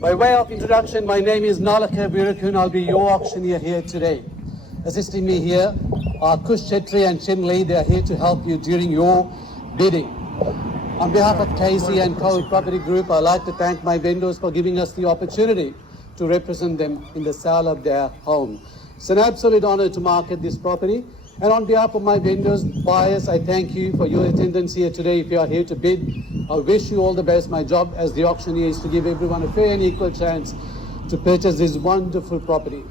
By way of introduction, my name is Nalaka Virakun. I'll be your auctioneer here today. Assisting me here are Kush Chetri and Chin Lee. They are here to help you during your bidding. On behalf of KC and Co Property Group, I'd like to thank my vendors for giving us the opportunity to represent them in the sale of their home. It's an absolute honor to market this property. And on behalf of my vendors, buyers, I thank you for your attendance here today. If you are here to bid, I wish you all the best. My job as the auctioneer is to give everyone a fair and equal chance to purchase this wonderful property.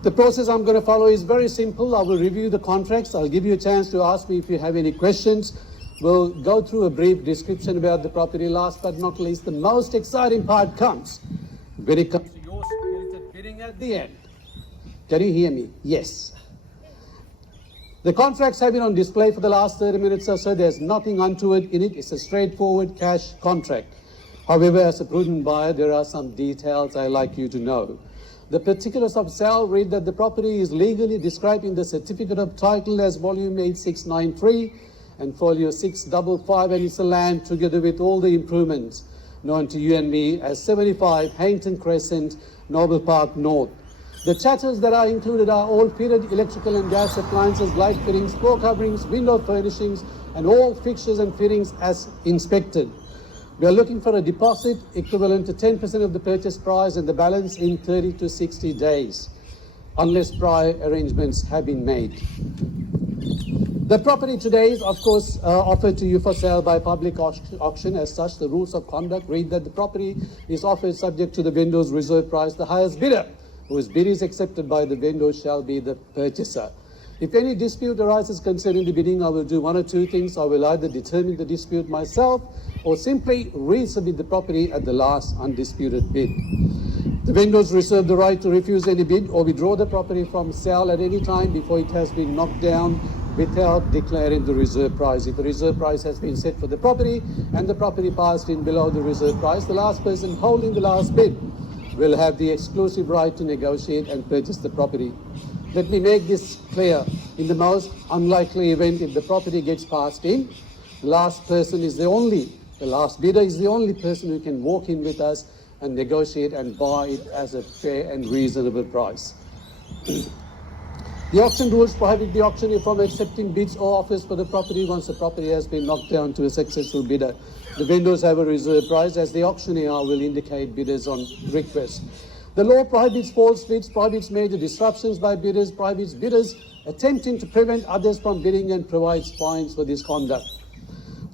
The process I'm going to follow is very simple. I will review the contracts. I'll give you a chance to ask me if you have any questions. We'll go through a brief description about the property. Last but not least, the most exciting part comes when it comes to your spirited bidding at the end. Can you hear me? Yes. The contracts have been on display for the last 30 minutes or so. There's nothing untoward in it. It's a straightforward cash contract. However, as a prudent buyer, there are some details I'd like you to know. The particulars of sale read that the property is legally described in the certificate of title as volume 8693 and folio 655, and it's a land together with all the improvements known to you and me as 75 Heyington Crescent, Noble Park North. The chattels that are included are all fitted electrical and gas appliances, light fittings, floor coverings, window furnishings, and all fixtures and fittings as inspected. We are looking for a deposit equivalent to 10% of the purchase price and the balance in 30 to 60 days, unless prior arrangements have been made. The property today is, of course, offered to you for sale by public auction. As such, the rules of conduct read that the property is offered subject to the vendor's reserve price. The highest bidder, whose bid is accepted by the vendor, shall be the purchaser. If any dispute arises concerning the bidding, I will do one or two things. I will either determine the dispute myself or simply resubmit the property at the last undisputed bid. The vendors reserve the right to refuse any bid or withdraw the property from sale at any time before it has been knocked down without declaring the reserve price. If the reserve price has been set for the property and the property passed in below the reserve price, the last person holding the last bid will have the exclusive right to negotiate and purchase the property. Let me make this clear. In the most unlikely event, if the property gets passed in, the last bidder is the only person who can walk in with us and negotiate and buy it as a fair and reasonable price. The auction rules prohibit the auctioneer from accepting bids or offers for the property once the property has been knocked down to a successful bidder. The vendors have a reserve price, as the auctioneer will indicate bidders on request. The law prohibits false bids, prohibits major disruptions by bidders, prohibits bidders attempting to prevent others from bidding, and provides fines for this conduct.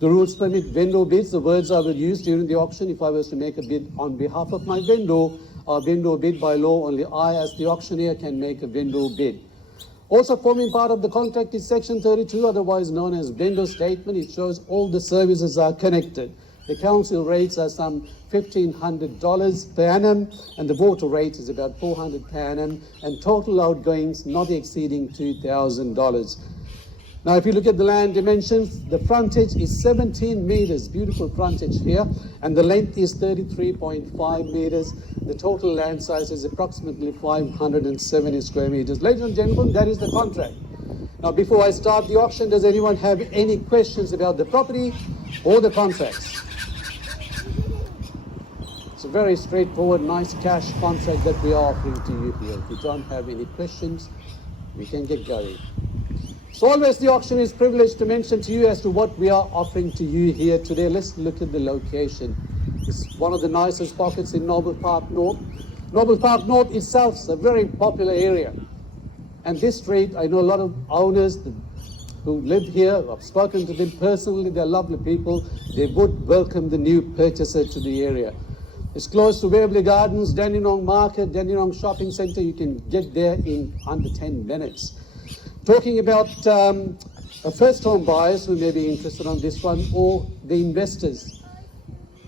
The rules permit vendor bids. The words I will use during the auction, if I was to make a bid on behalf of my vendor, are vendor bid. By law, only I, as the auctioneer, can make a vendor bid. Also forming part of the contract is Section 32, otherwise known as vendor statement. It shows all the services are connected. The council rates are some $1,500 per annum, and the water rate is about $400 per annum, and total outgoings not exceeding $2,000. Now, if you look at the land dimensions, the frontage is 17 meters, beautiful frontage here, and the length is 33.5 meters. The total land size is approximately 570 square meters. Ladies and gentlemen, that is the contract. Now, before I start the auction, does anyone have any questions about the property or the contracts? It's a very straightforward, nice cash contract that we are offering to you here. If you don't have any questions, we can get going. So always the auction is privileged to mention to you as to what we are offering to you here today. Let's look at the location. It's one of the nicest pockets in Noble Park North. Noble Park North itself is a very popular area. And this street, I know a lot of owners who live here. I've spoken to them personally. They're lovely people. They would welcome the new purchaser to the area. It's close to Waverley Gardens, Dandenong Market, Dandenong Shopping Centre. You can get there in under 10 minutes. Talking about first home buyers who may be interested on this one, or the investors.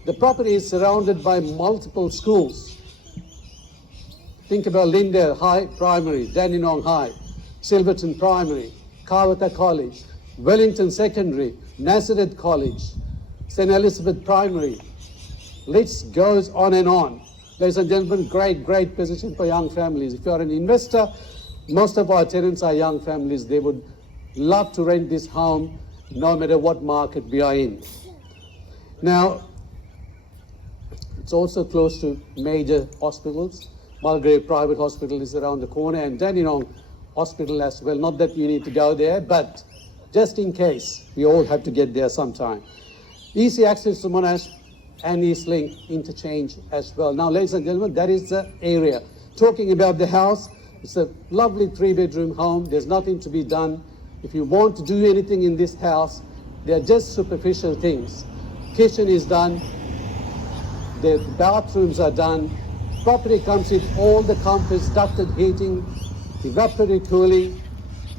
The property is surrounded by multiple schools. Think about Lindale High Primary, Dandenong High, Silverton Primary, Kawata College, Wellington Secondary, Nazareth College, St. Elizabeth Primary. List goes on and on. Ladies and gentlemen, great position for young families. If you are an investor, most of our tenants are young families. They would love to rent this home no matter what market we are in. Now, It's also close to major hospitals. Mulgrave Private Hospital is around the corner, and Dandenong Hospital as well. Not that you need to go there, but just in case, we all have to get there sometime. Easy access to Monash and Eastlink interchange as well. Now, ladies and gentlemen, that is the area. Talking about the house, it's a lovely 3-bedroom home. There's nothing to be done. If you want to do anything in this house, they're just superficial things. Kitchen is done. The bathrooms are done. Property comes with all the comforts, ducted heating, evaporative cooling,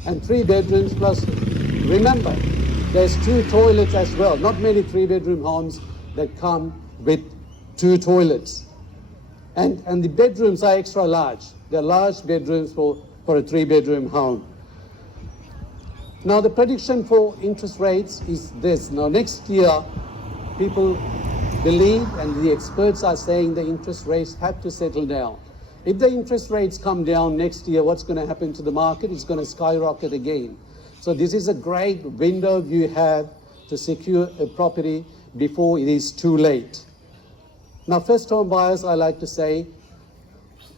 and 3 bedrooms plus. Remember, there's 2 toilets as well. Not many 3-bedroom homes that come with 2 toilets. And the bedrooms are extra large. They're large bedrooms for a 3-bedroom home. Now the prediction for interest rates is this. Now next year, people believe, and the experts are saying, the interest rates have to settle down. If the interest rates come down next year, what's going to happen to the market? It's going to skyrocket again. So this is a great window you have to secure a property before it is too late. Now, first home buyers, I like to say,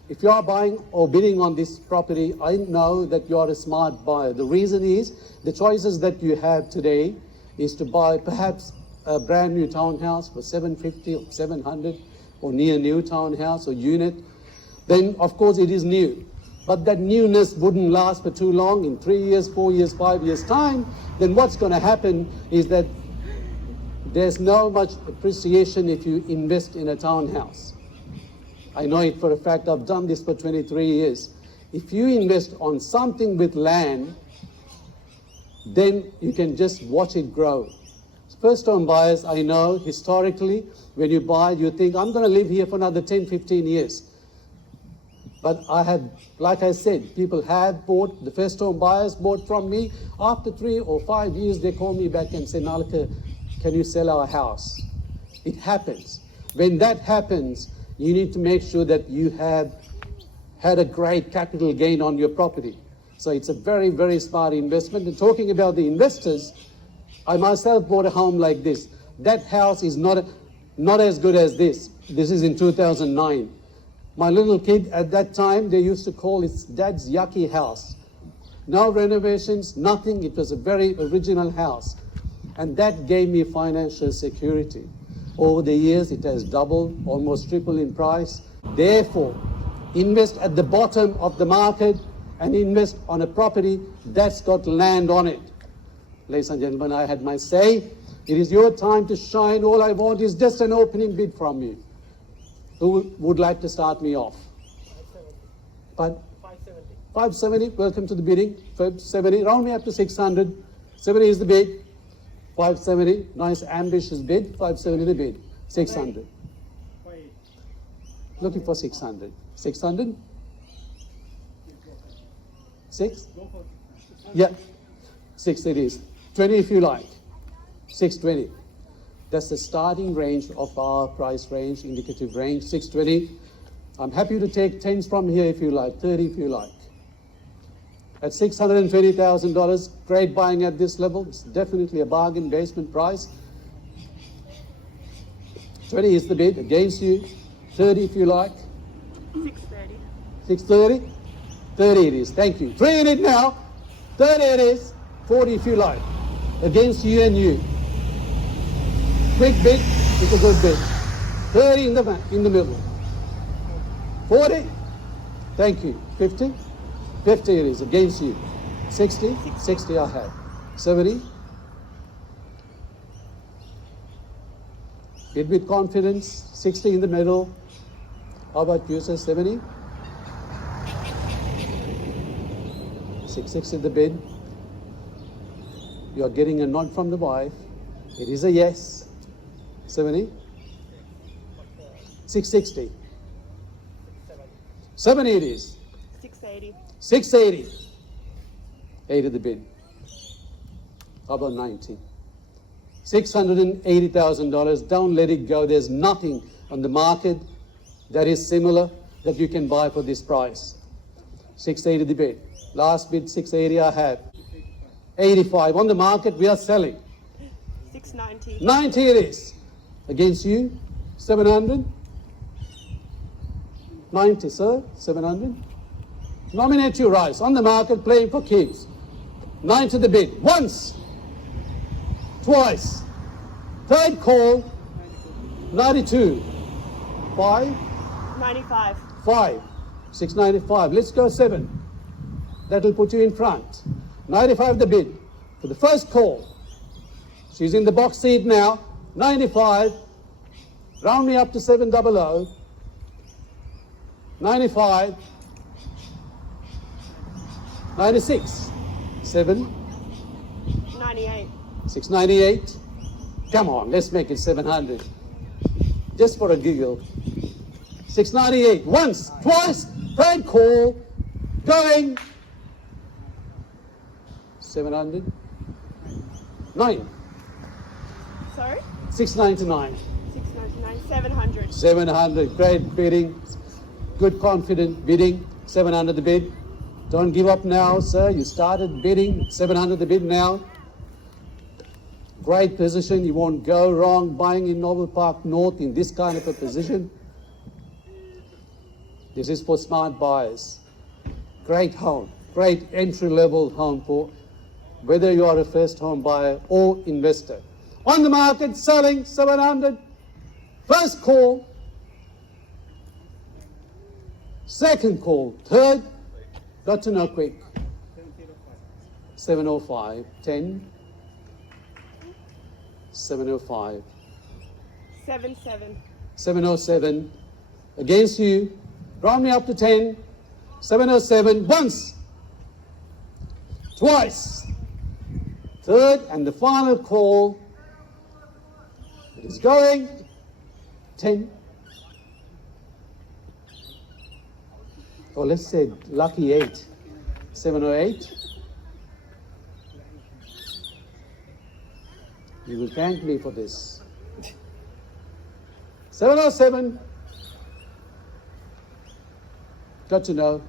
if you are buying or bidding on this property, I know that you are a smart buyer. The reason is the choices that you have today is to buy perhaps a brand new townhouse for $750 or $700 or near new townhouse or unit. Then, of course, it is new. But that newness wouldn't last for too long. In 3 years, 4 years, 5 years' time, then what's going to happen is that there's no much appreciation if you invest in a townhouse. I know it for a fact. I've done this for 23 years. If you invest on something with land, then you can just watch it grow. First-home buyers, I know, historically, when you buy, you think, I'm going to live here for another 10, 15 years. But I have, like I said, people have bought, the first-home buyers bought from me. After 3 or 5 years, they call me back and say, Nalika, can you sell our house? It happens. When that happens, you need to make sure that you have had a great capital gain on your property. So it's a very, very smart investment. And talking about the investors, I myself bought a home like this. That house is not as good as this. This is in 2009. My little kid at that time, they used to call his dad's yucky house. No renovations, nothing. It was a very original house. And that gave me financial security. Over the years, it has doubled, almost tripled in price. Therefore, invest at the bottom of the market and invest on a property that's got land on it. Ladies and gentlemen, I had my say. It is your time to shine. All I want is just an opening bid from you. Who would like to start me off? 570. 570. Welcome to the bidding. 570. Round me up to 600. 70 is the bid. 570. Nice ambitious bid. 570 the bid. 600. Looking for 600. 600? 6? Yeah. 6 it is. 20 if you like. 620. That's the starting range of our price range, indicative range, 620. I'm happy to take 10s from here if you like, 30 if you like. At $620,000, great buying at this level. It's definitely a bargain basement price. 20 is the bid, against you. 30 if you like. 630. 630? 30 it is, thank you. 3 in it now. 30 it is. 40 if you like. Against you and you. Quick bid, it's a good bid. 30 in the middle. 40? Thank you. 50? 50 it is, against you. 60? 60 I have. 70? Bid with confidence. 60 in the middle. How about you, sir? 70? 660 the bid. You are getting a nod from the wife. It is a yes. 70? 660. 70 it is. 680. 680. 80 the bid. How about 90? $680,000. Don't let it go. There's nothing on the market that is similar that you can buy for this price. 680 the bid. Last bid 680 I have. 85 on the market. We are selling. 690. 90 it is. Against you, 700, 90, sir. 700. Nominate your rice. On the market, playing for keeps. 90 the bid. Once. Twice. Third call. 92. 5. 95. 5. 695. Let's go 7. That'll put you in front. 95 the bid. For the first call. She's in the box seat now. 95. Round me up to 700. 95. 96. 7. 98. 698. Come on, let's make it 700. Just for a giggle. 698. Once, twice, third call. Going. 700. 9. Sorry? 699. 699. 700. 700. Great bidding. Good confident bidding. 700 the bid. Don't give up now, sir. You started bidding. 700 the bid now. Great position. You won't go wrong buying in Noble Park North in this kind of a position. This is for smart buyers. Great home. Great entry-level home for whether you are a first home buyer or investor. On the market, selling 700. First call. Second call. Third. Got to know quick. 705. 10. 705. 77. 707. Against you. Round me up to 10. 707. Once. Twice. Third and the final call. It is going. 10. Or let's say lucky 8. 708. You will thank me for this. 707. Got to know.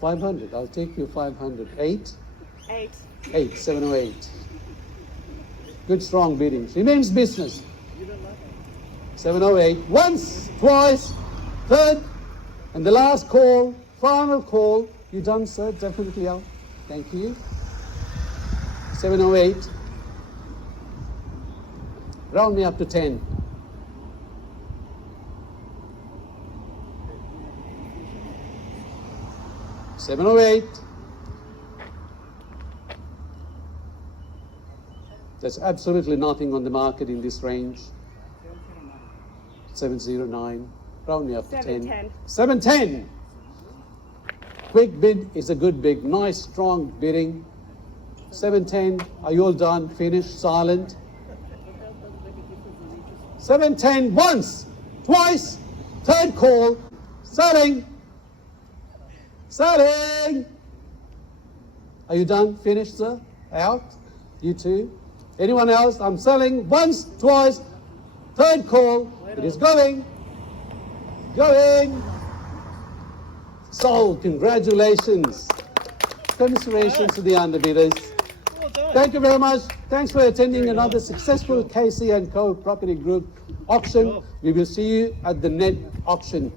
500. I'll take you 500. 8. 8. 8. 708. Good strong bidding. Remains business. 708. Once, twice, third, and the last call, final call. You done, sir? Definitely out. Thank you. 708. Round me up to 10. $708. There's absolutely nothing on the market in this range. 709. Round me up to 10. 710. 710. Quick bid is a good bid. Nice, strong bidding. 710. Are you all done? Finished? Silent? 710. Once, twice, third call. Selling. Selling. Are you done? Finished, sir? Out? You too? Anyone else? I'm selling once, twice, third call. It is going. Going. Sold. Congratulations. Commiserations to the underbidders. Thank you very much. Thanks for attending another successful KC & Co. Property Group auction. We will see you at the net auction.